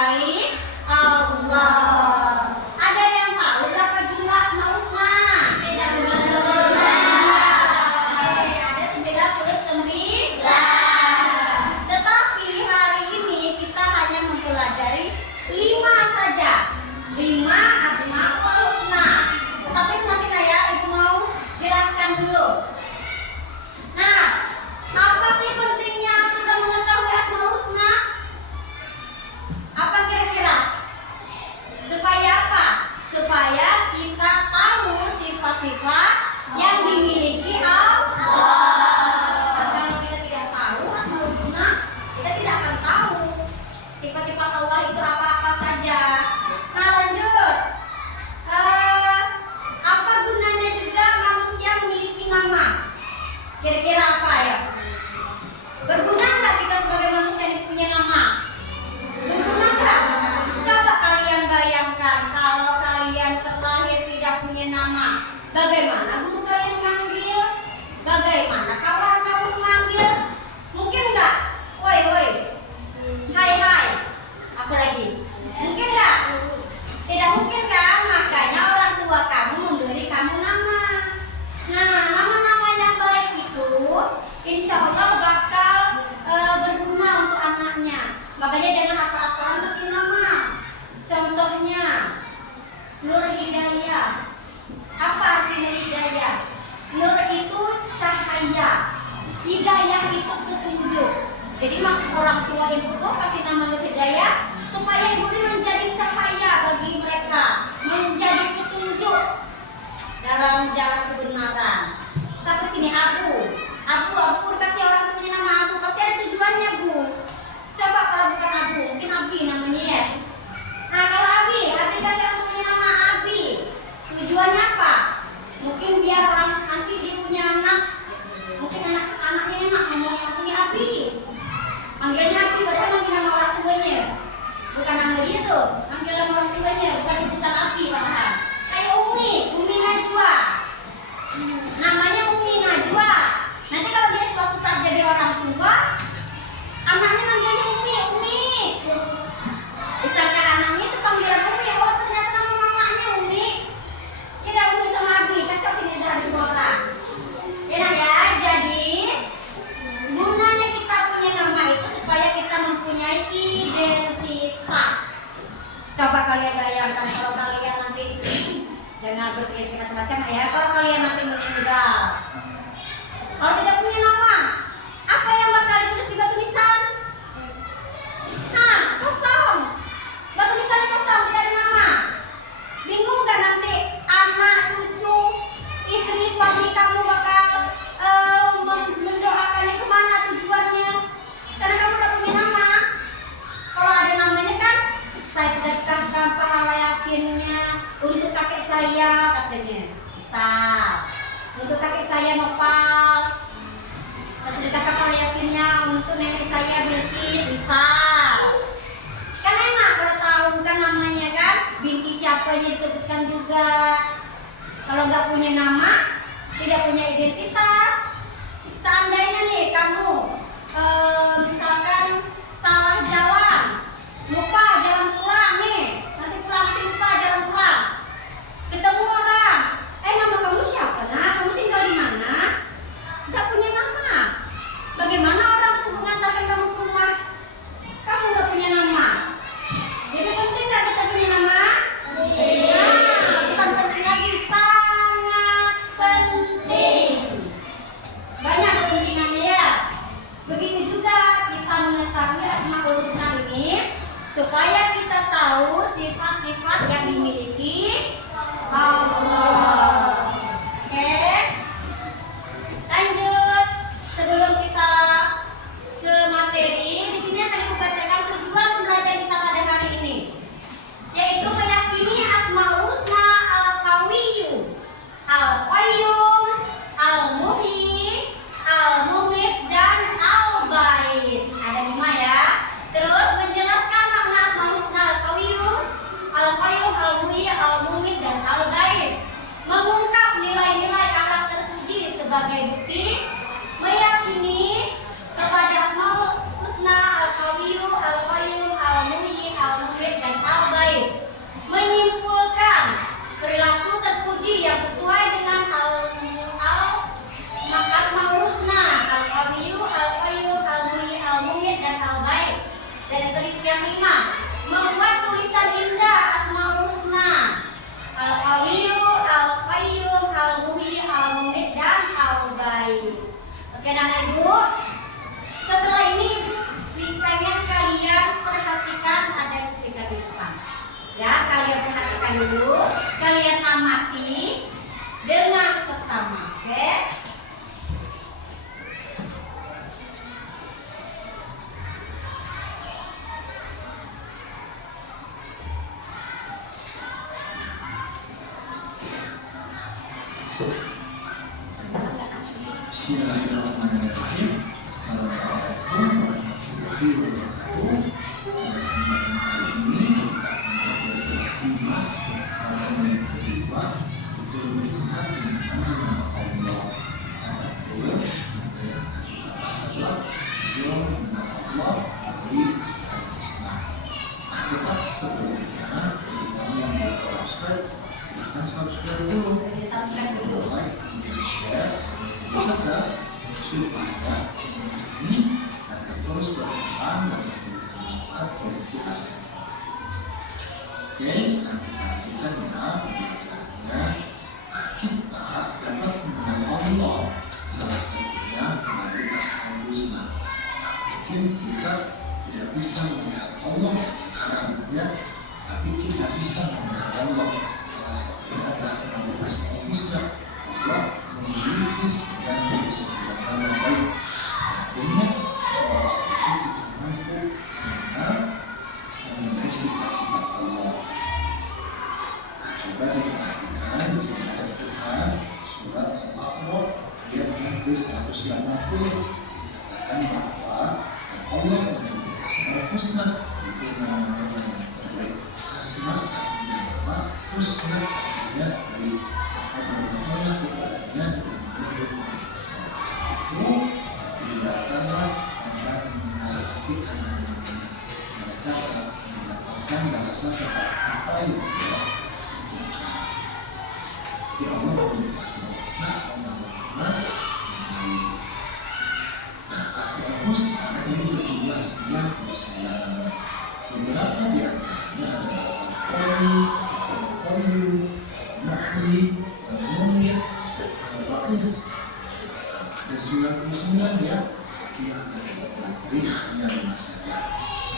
baik Allah. Ada yang tahu berapa jumlah Asmaul Husna? Ada 99. Tetapi hari ini kita hanya mempelajari 5 saja. 5 Asmaul Husna. Tetapi nanti ya Ibu mau jelaskan dulu. Nah, apa sih pentingnya kita mengetahui Asmaul Husna? Apa kira-kira? Supaya apa? Supaya kita tahu sifat-sifat yang dimiliki Allah. Kalau kita tidak tahu Asmaul Husna, kita tidak akan tahu sifat-sifat Allah itu apa-apa saja. Nah, lanjut. Apa gunanya juga manusia memiliki nama? Kira-kira apa ya? Berguna nggak kita sebagai manusia yang punya nama? Berguna nggak? Coba kalian bayangkan kalau kalian terlahir tidak punya nama, bagaimana guru kalian memanggil? Bagaimana kawan kamu memanggil? Mungkin nggak? Woi woi, hai hai, apa lagi? Mungkin nggak? Tidak mungkin kan? Makanya orang tua kamu memberi kamu nama. Nah, nama-nama yang baik itu insya Allah bakal berguna untuk anaknya. Makanya jangan asal-asalan kasih nama. Contohnya Nur Hidayah. Apa artinya Hidayah? Nur itu cahaya, Hidayah itu petunjuk. Jadi maksud orang tua ibu tuh kasih nama Nur Hidayah supaya ibu ini menjadi cahaya bagi mereka, menjadi petunjuk dalam jalan kebenaran. Sampai sini Abu kasih orang punya nama Abu, pasti ada tujuannya Bu. Coba kalau bukan Abu, mungkin Abi namanya ya. Nah kalau Abi kasih orang punya nama Abi, tujuannya apa? Mungkin biar orang nanti dia punya anak, mungkin anaknya enak ngomong langsungnya Abi, manggilnya Abi, padahal manggil nama orang tuanya, bukan nama dia tuh, manggil nama orang tuanya, bukan sebutan Abi padahal. Kayak Umi Najwa, namanya Umi Najwa. Nanti kalau dia suatu saat jadi orang tua, anaknya manggilnya Umi. Misalkan anaknya itu panggilan Umi, oh ternyata nama mamanya Umi. Kita Umi sama Abi, cocok ini dari dua orang. Enak ya, jadi gunanya kita punya nama itu supaya kita mempunyai identitas. Coba kalian bayangkan kalau kalian nanti jangan berpikir macam-macam ya. Kalau kalian nanti meninggal, kalau tidak punya nama, apa yang bakal ditulis di batu nisan? Nah, kosong. Batu nisannya kosong, tidak ada nama. Bingung gak nanti anak, cucu, istri, suami kamu bakal mendoakannya kemana tujuannya? Karena kamu udah punya nama. Kalau ada namanya kan, saya sedekahkan pahala yasinnya untuk kakek saya katanya. Misal, untuk kakek saya Nopal, sedekahkan pahala yasinnya untuk nenek saya Bilkis. Misal, kan enak kalau tahu kan namanya kan, binti siapa yang disebutkan juga. Kalau nggak punya nama, tidak punya identitas. Seandainya nih kamu misalkan salah jalan, lupa jalan pulang nih, nanti lupa jalan pulang, ketemu orang, nama kamu siapa nak? Kamu tinggal di mana? Nggak punya nama. Bagaimana orang mengantarkan kamu ke rumah? Kamu nggak punya nama. Jadi penting nggak kita punya nama? Bukan penting lagi, sangat penting. dulu, kalian amati dengan seksama, oke? Bismillahirrahmanirrahim. Assalamualaikum warahmatullahi wabarakatuh. Kita tidak bisa melihat Allah karena tapi kita bisa melihat Allah. Salah satunya adalah fokusnya Allah memiliki dan disediakan yang baik. Artinya kita mampu mengenal dan mengenai sifat-sifat Allah. Coba diperhatikan sifat Tuhan surat Al-A'raf ayat 190 katakan bahwa Allah husna itu nama-nama yang terbaik. Husna artinya apa? Husna artinya baik. Allah kepadanya itu didatanglah akan mengalahkan mereka akan mendapatkan rasa apa yang di Allah husna nama-nama beberapa di antaranya adalah Al-Qayyum, Al-Mahyi, Al-Mumit, Al-Ra'if. Ada 99 ya, tapi yang ada di Al-Qadris hanya 5 saja.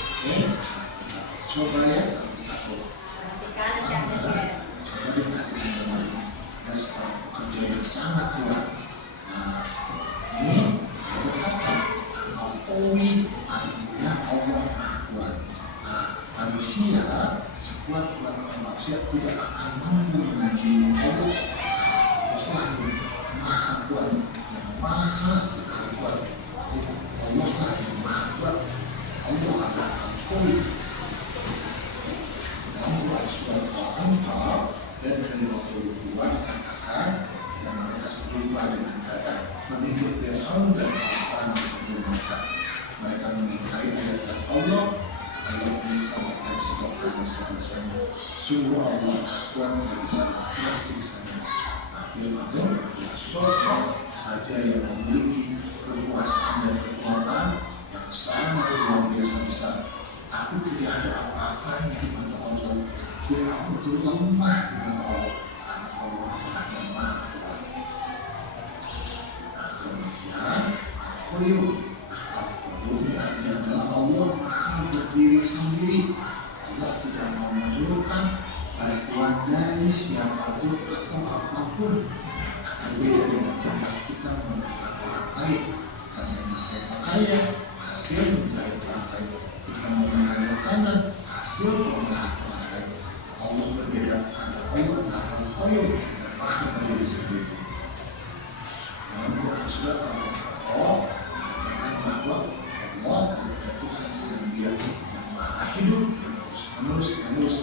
Oke, coba ya, coba diperhatikan kembali. Ada sebuah pekerjaan yang sangat kuat. Nah, ini berkata Al-Qawi artinya Allah Maha Kuat. Manusia sekuat-kuat manusia tidak akan mampu menandingi Allah. Allah Maha Kuat, yang Maha sekali kuat. Allah yang Maha Kuat. Allah adalah Al-Qawi. Dalam surat Al-Anfal dan dari Rasulullah dikatakan yang mereka serupa dengan kata mengikut Fir'aun dan orang sebelum mereka. Mereka mengingkari ayat Allah. Allah mengisahkan sebabkan bersama-sama. Sungguh Allah kuat dan bisa siksa-nya. Akhirnya sosok saja yang memiliki kekuasaan dan kekuatan yang sangat luar biasa besar. Aku tidak ada apa-apanya di mata Allah. Fir'aun itu lemah di mata Allah. Karena Allah adalah Maha Kuat. Kemudian Qayyum adalah Allah Maha berdiri sendiri. Allah tidak memerlukan bantuan dari siapapun atau apapun. Berbeda dengan tempat kita memerlukan orang lain. Karena mereka kaya, hasil mencari orang lain. Kita menggunakan makanan, hasil menggunakan orang lain. Allah berbeda karena Allah adalah Al-Qayyum dan Maha berdiri sendiri. Dalam Quran surat Al-Baqarah dikatakan bahwa Allah adalah Tuhan yang Dia yang Maha Hidup, yang terus-menerus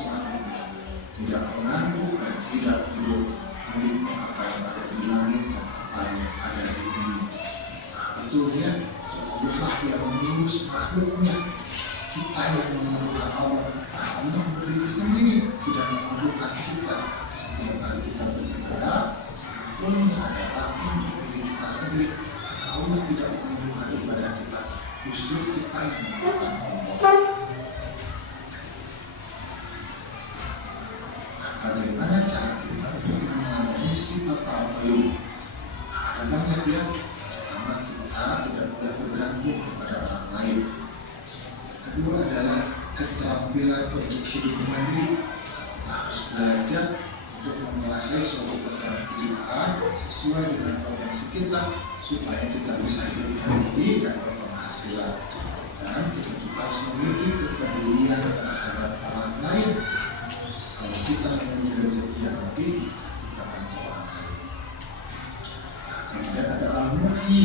tidak mengantuk dan tidak tidur, melihat apa yang ada di langit dan apa yang ada di bumi. Betulnya Allah yang mengurus makhluknya. Kita yang memerlukan Allah. Allah berdiri sendiri, tidak memerlukan kita. Setiap kali kita beribadah, pun adalah untuk diri kita sendiri. Allah tidak memerlukan ibadah kita. Justru kita yang memerlukan Allah. Bagaimana cara kita untuk mengalami sifat Al-Qayyum? Ada banyak ya. Pertama, kita tidak boleh bergantung kepada orang lain. Kedua adalah keterampilan untuk hidup mandiri. harus belajar untuk menguasai suatu pekerjaan sesuai dengan potensi kita supaya kita bisa hidup mandiri dan berpenghasilan. Dan kita juga harus memiliki kepedulian terhadap orang lain. Kalau kita memiliki rezeki yang lebih, kita bantu orang lain. Kemudian ada al-muhyi.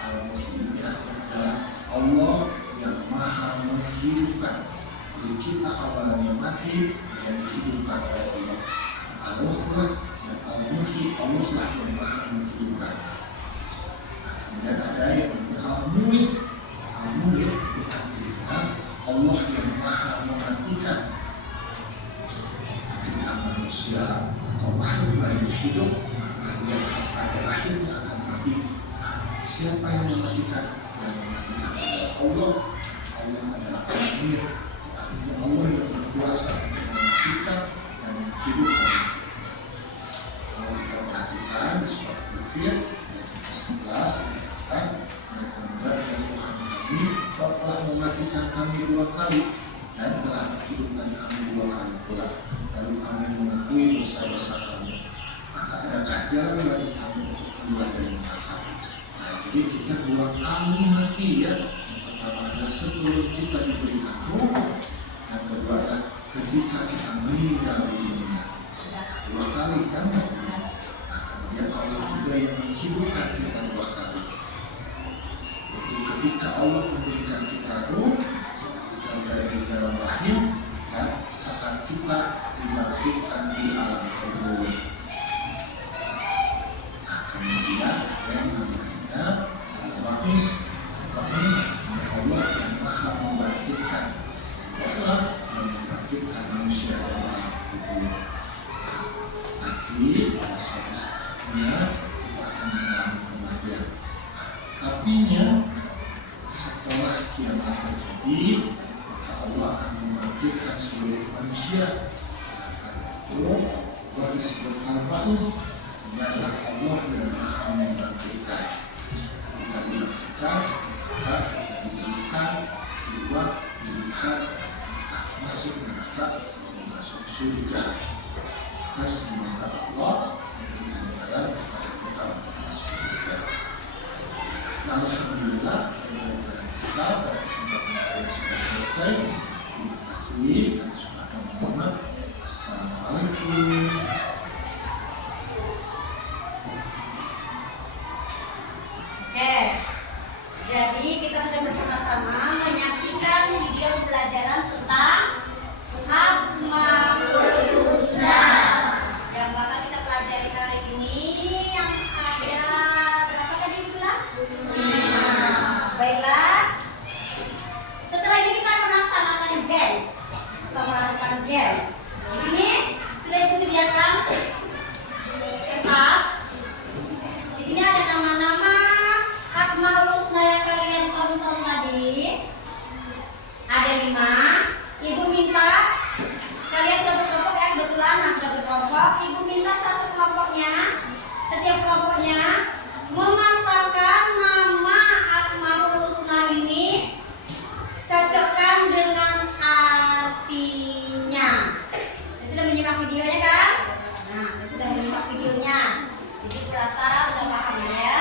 Al-muhyi ini adalah Allah yang maha menghidupkan. Jadi kita awalnya mati dan dihidupkan oleh Allah. Allah dan al-muhyi, Allah lah yang maha menghidupkan. Kemudian ada yang al-muhyi. Al-muhyi artinya Allah yang maha mematikan. Ketika manusia atau makhluk lain hidup, maka dia pada akhirnya akan mati. Siapa yang mematikan? Yang mematikan adalah Allah. Allah adalah al-muhyi. Artinya Allah yang berkuasa untuk mematikan dan menghidupkan. Kalau kita perhatikan di surat Al-Fil ayat 11 mereka menjadi Tuhan kami telah mematikan kami 2 kali dan telah menghidupkan kami 2 kali pula. Lalu kami mengakui dosa-dosa kami. Maka ada ganjaran bagi kami untuk keluar dari neraka. Nah, jadi kita 2 kali mati ya. Pertama adalah sebelum kita diberikan ruh, yang kedua adalah ketika kita meninggal di dunia. 2 kali kan? Nah, kemudian Allah juga yang menghidupkan kita 2 kali. Jadi ketika Allah memberikan kita ruh, kita berada di dalam rahim, dan saat kita dibangkitkan di alam kubur. Nah, kemudian yang namanya al-baqis. Allah yang maha membangkitkan. Allah yang membangkitkan manusia dari alam kubur. Nanti pada suatu saatnya kita akan mengalami kematian. Tapi setelah kiamat terjadi, maka Allah akan membangkitkan seluruh manusia. Allah disebut al-baqis. Ini adalah Allah yang maha membangkitkan. Kita dibangkitkan, kita diberikan, juga diberikan masuk neraka, masuk surga. Kita semoga Allah memberikan jalan kepada kita untuk masuk surga. Nah, alhamdulillah, kita pada kesempatan yang sudah selesai. Terima kasih dan subhanahu wa ta'ala. Assalamualaikum. Jadi kita sudah bersama-sama menyaksikan video pelajaran tentang Asmaul Husna yang bakal kita pelajari hari ini, yang ada berapa tadi bilang? 5. Baiklah. Setelah ini kita akan melaksanakan dance. Kita melakukan dance. Di sini sudah disediakan kertas. Di sini ada nama-nama Asmaul Husna yang kalian tonton tadi. Ada 5. Ibu minta kalian sudah berkelompok ya, kebetulan sudah berkelompok. Ibu minta satu kelompoknya, setiap kelompoknya memasangkan nama Asmaul Husna ini, cocokkan dengan artinya. Sudah menyimak videonya kan? Nah, sudah menyimak videonya. Jadi berasa sudah paham ya.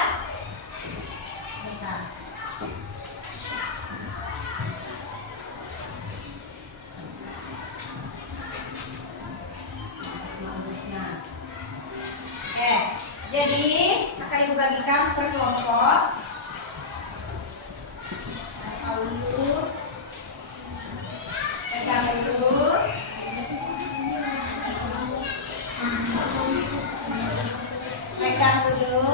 Jadi akan ibu bagikan per kelompok. Tahu dulu, pegang dulu, pegang dulu.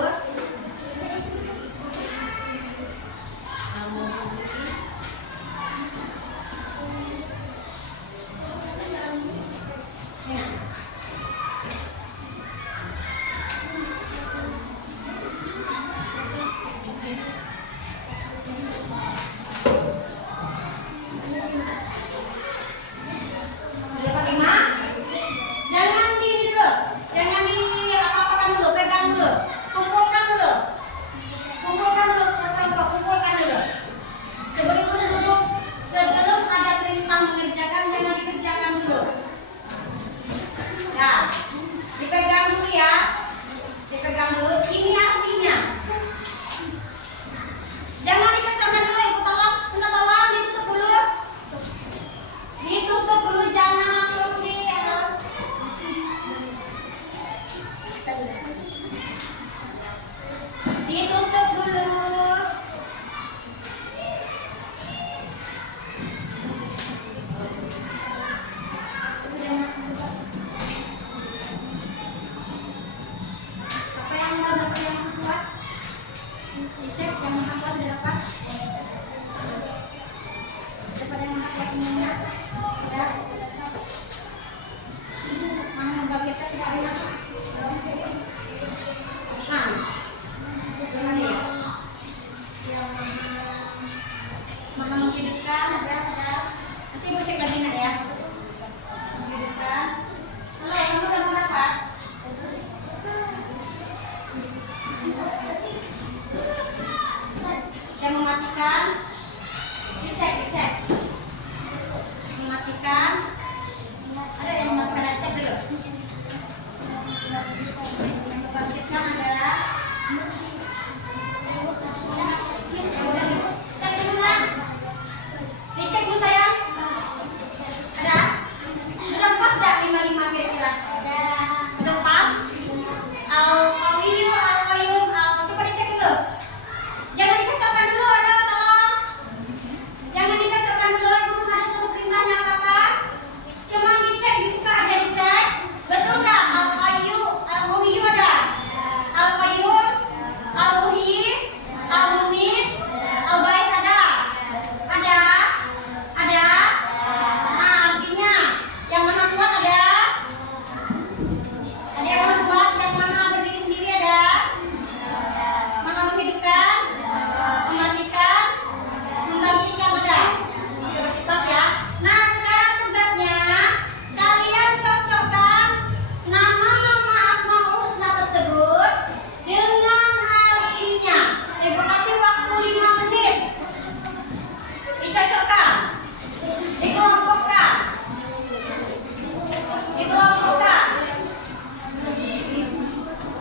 ditutup dulu, jangan langsung ditutup dulu. Apa yang belum dapat yang kuat? Cek yang maha kuat sudah dapat. Dapat yang maha kuat semuanya. Sudah. Mana membagi kita tidak ada. Nah, jangan ya. Yang maha menghidupkan ada. Nanti ibu cek lagi nak ya. Menghidupkan. Halo, kamu dapat berapa? Yang mematikan, dicek. Mematikan, ada yang mematikan, cek dulu. Yang membangkitkan adalah, cek dulu kan? Dicek dulu sayang. Ada? Sudah pas dah 55 kira-kira? Sudah pas? Al-Qayyum, coba dicek dulu. Jangan dicocokkan dulu, tolong. Jangan dicocokkan dulu, ibu ada suruh perintahnya apa-apa. Cuma dicek, dibuka aja dicek. Betul nggak? Al-Qayyum ada? Al-Qayyum, Al-Muhyi, Al-Mumit, Al-Bait ada? Ada? Nah, artinya yang maha kuat ada? Ada yang maha kuat, yang maha berdiri sendiri ada? Maha menghidupkan, mematikan, membangkitkan ada. Oke, berarti pas ya. Nah, sekarang tugasnya kalian cocokkan nama-nama Asmaul Husna tersebut dengan artinya. Ibu kasih waktu 5 menit. Dicocokkan, dikelompokkan.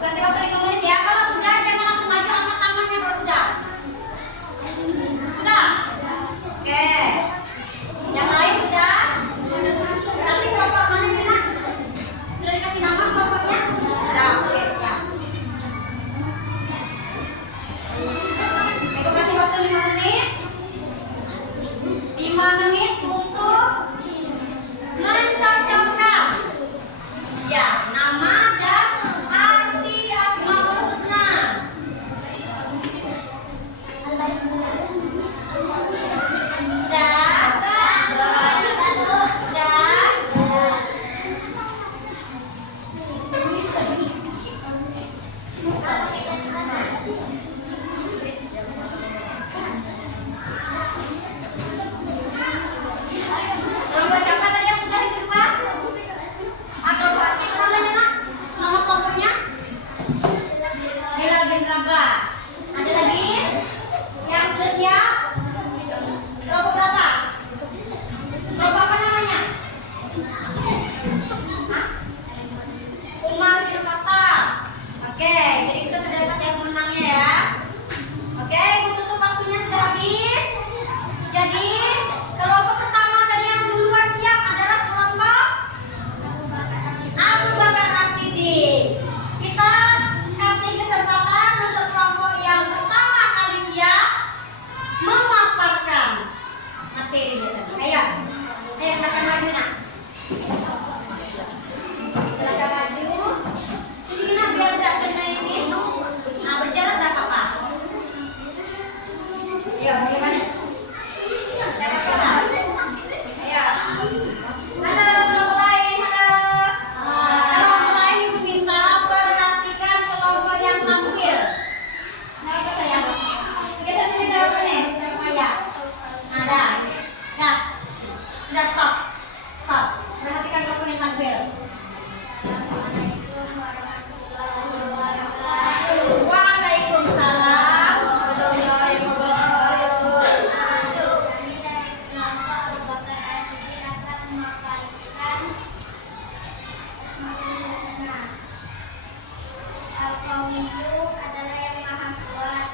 Kasih waktu 5 menit ya. Kalau sudah jangan langsung maju, angkat tangannya kalau sudah. Sudah? Oke. Yang lain sudah? Nanti kelompok mana kita? Sudah dikasih nama kelompoknya? Sudah, oke, siap. Aku kasih waktu 5 menit. 5 menit untuk mencocokkan ya nama dan arti Asmaul Husna. Kelompok siapa tadi yang sudah dibuat? Kelompok aktif namanya nak? Nama kelompoknya? Hilal bin Rabah. Ada lagi? Yang sudah siap? Kelompok berapa? Kelompok apa namanya? Hah? Umar bin Khattab. Oke, jadi kita sudah dapat yang pemenangnya ya. Oke, ibu tutup waktunya sudah habis. Jadi kelompok pertama tadi yang duluan siap adalah kelompok Abu Bakar As-Siddiq. Kita kasih kesempatan untuk kelompok yang pertama kali siap memaparkan materinya tadi. Ayo silakan maju nak. Silakan maju. Sini nak biar tidak kena ini. Nah, berjalan tak apa-apa. Ayo, bagaimana? Ayo. Halo, kelompok lain, halo. Kelompok lain ibu minta perhatikan kelompok yang tampil. Kenapa sayang? Geser sini dulu nih, Maya. Nah, dah. Sudah stop. Perhatikan kelompok yang tampil. Waalaikumsalam. Al-Qawiyu adalah yang maha kuat.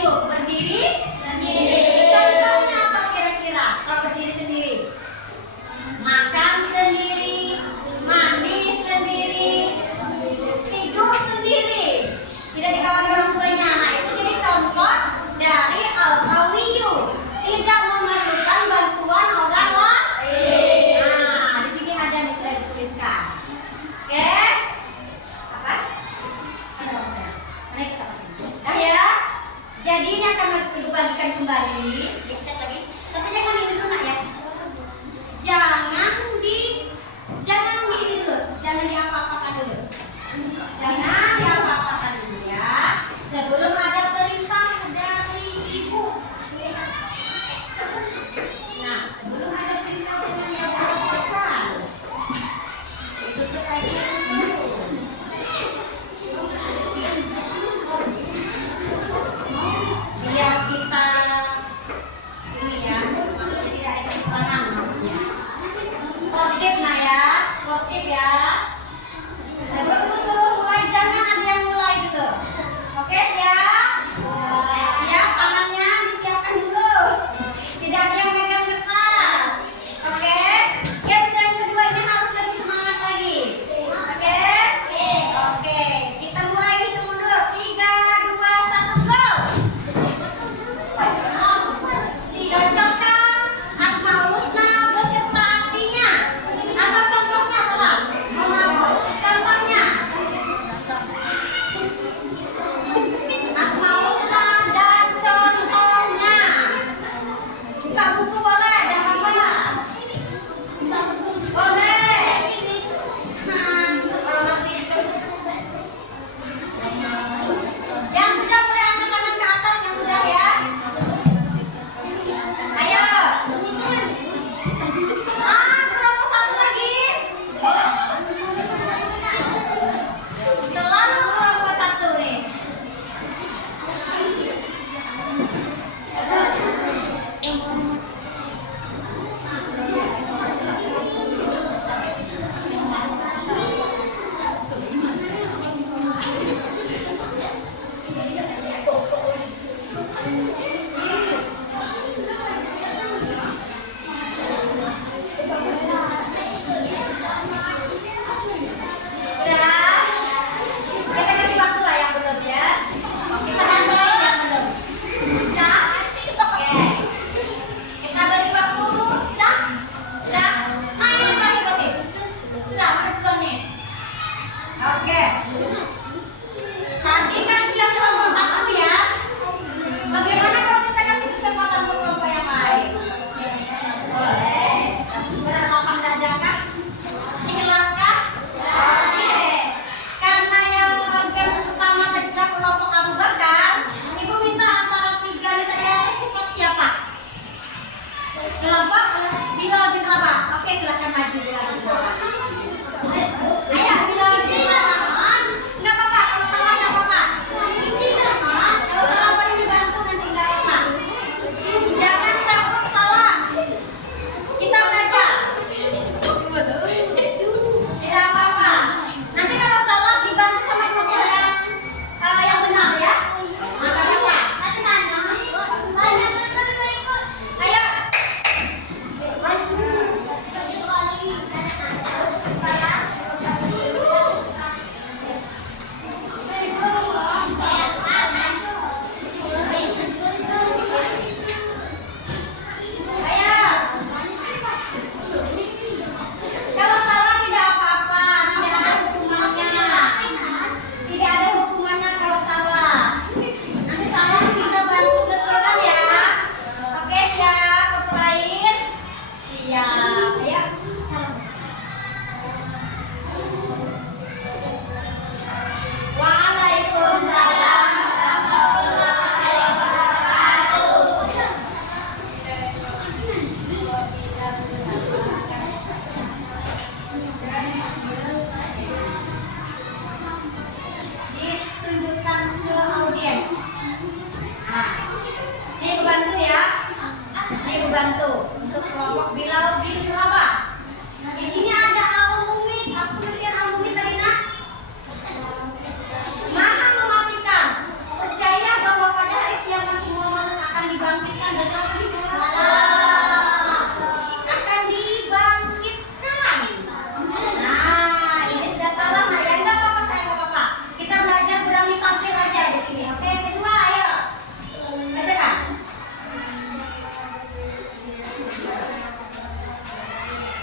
yuk berdiri sendiri. Contohnya apa kira-kira kalau berdiri sendiri? Makan sendiri, mandi sendiri, tidur sendiri, tidak dikawani orang tuanya. Nah itu jadi contoh dari al-qawiyyu, tidak memerlukan bantuan orang lain. Nah di sini ada nih sudah dituliskan. Oke, apa? Ada apa saya? Mana kita dah ya. Jadi ini akan dibagikan kembali. Dicek lagi. Tapi jangan ini dulu nak ya. Jangan di dulu, jangan diapa-apakan dulu. Jangan diapa-apakan dulu ya. Sebelum ada perintah dari ibu. Nah, sebelum ada perintah dari apa-apakan. Tutup lagi dulu. Biar kita ini ya, maksudnya tidak ada kekurangan maksudnya. Sportif nah ya, sportif ya. Sebelum itu suruh mulai jangan ada yang mulai gitu. Oke siap? Siap, tangannya disiapkan dulu. Tidak ada yang megang kertas. Oke? Games yang kedua ini harus lebih semangat lagi. Oke? Oke, kita mulai hitung dulu. 3, 2, 1, go! Cocokkan Asmaul Husna beserta artinya atau contohnya salah? Contohnya Asmaul Husna dan contohnya. Buka buku boleh, ada apa? Boleh. Kalau masih yang sudah boleh angkat tangan ke atas yang sudah ya. Ayo. Kelompok satu lagi. Selalu kelompok satu nih. Udah. Kita kasih waktu lah yang belum ya. Kita tambahin yang belum. Sudah? Oke. Kita beri waktu. Sudah? Sudah? Nah ini yang terakhir berarti. Sudah, mana duluan nih? Oke. Tadi kan sudah kelompok satu ya. Bagaimana kalau kita kasih kesempatan untuk kelompok yang lain? Boleh. Berlapang dada kan? Ikhlaskan? Oke. Karena yang games utama tadi sudah kelompok Abu Bakar, Ibu minta antara 3 ini tadi yang cepat siapa? Kelompok Bilal bin Rabah. Oke, silakan maju Bilal bin Rabah. Ayo Bilal bin Rabah. Enggak apa-apa, kalau salah enggak apa-apa. Kalau salah boleh dibantu nanti enggak apa-apa. Jangan takut salah. Kita belajar. Tidak apa-apa. Nanti kalau salah dibantu sama kelompok yang benar ya. Maka apa? Ayo. Ayo. Kalau salah tidak apa-apa, tidak ada hukumannya. Tidak ada hukumannya kalau salah. Nanti salah kita bantu betulkan ya. Oke siap, untuk lain. Siap. Ayo. Salam. Waalaikumsalam warahmatullahi wabarakatuh. Ditunjukkan ke audiens. Nah, ini ibu bantu ya. Ini ibu bantu untuk kelompok Bilal bin Rabah. Di sini ada al-mumit. Aku berikan al-mumit tadi nak. Maha mematikan. Percaya bahwa pada hari siang belajar apa juga? Akan dibangkitkan. Nah, ini sudah salah nah ya, enggak apa-apa saya enggak apa-apa. Kita belajar berani tampil aja di sini. Oke, yang kedua ayo. Bacakan.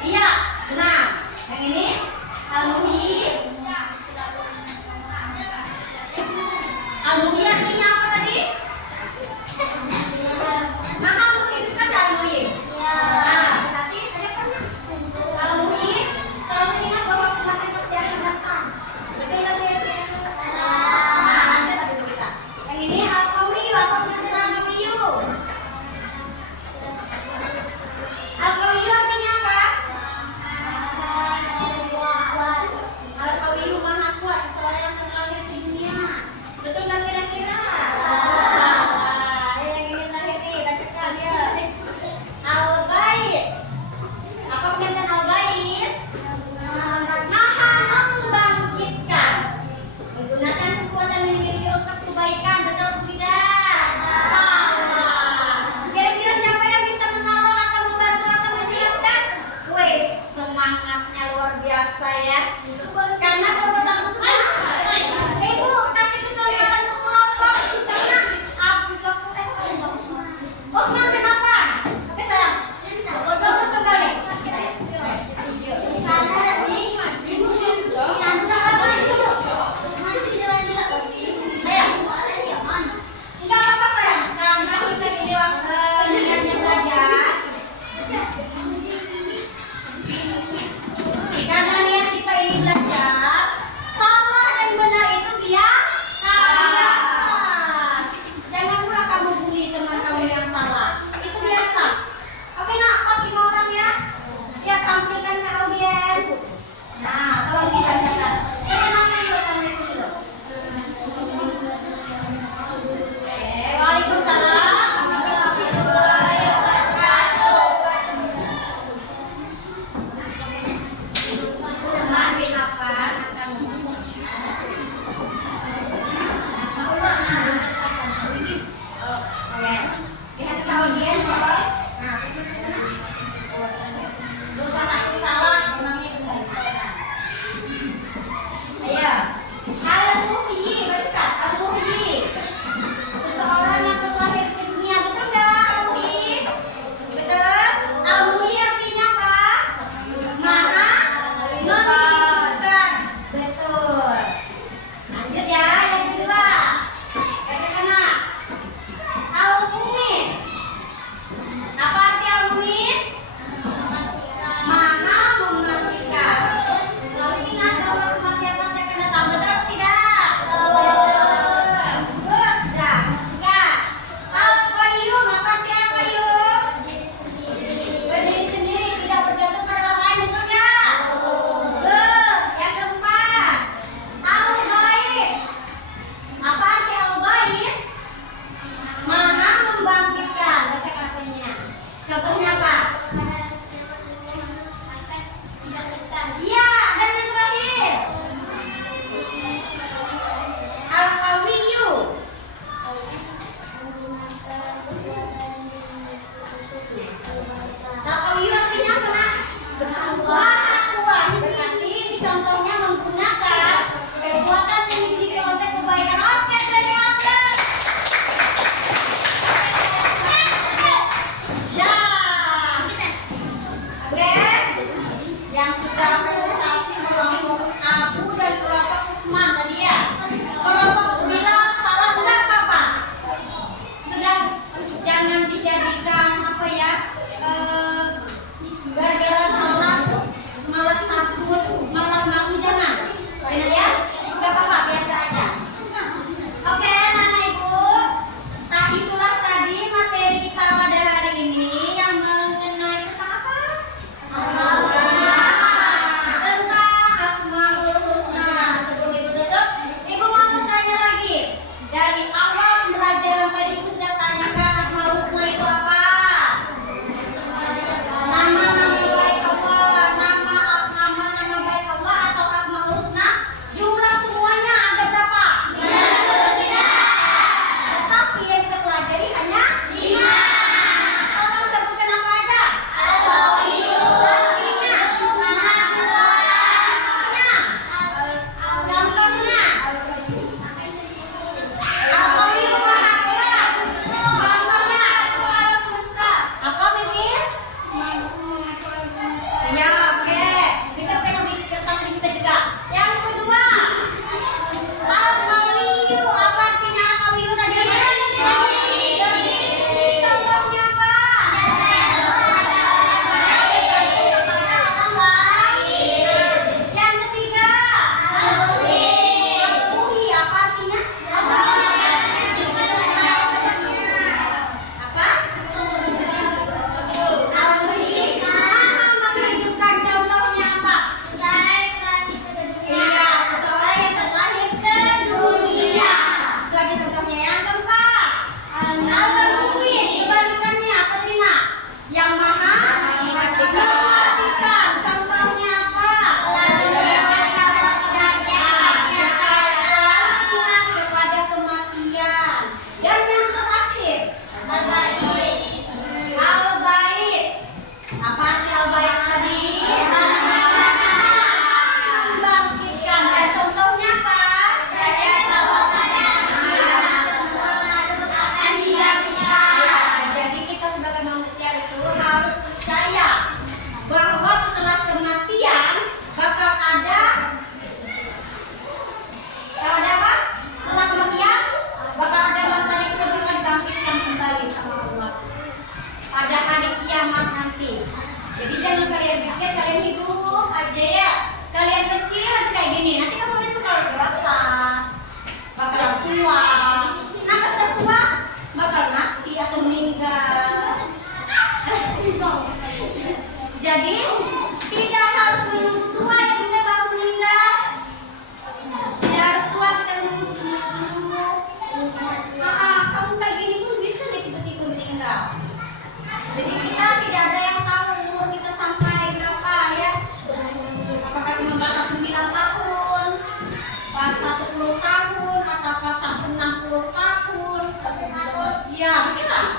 Iya, benar. Yang ini Al-Muhyi. Al-Muhyi artinya apa tadi? Maha akhirat.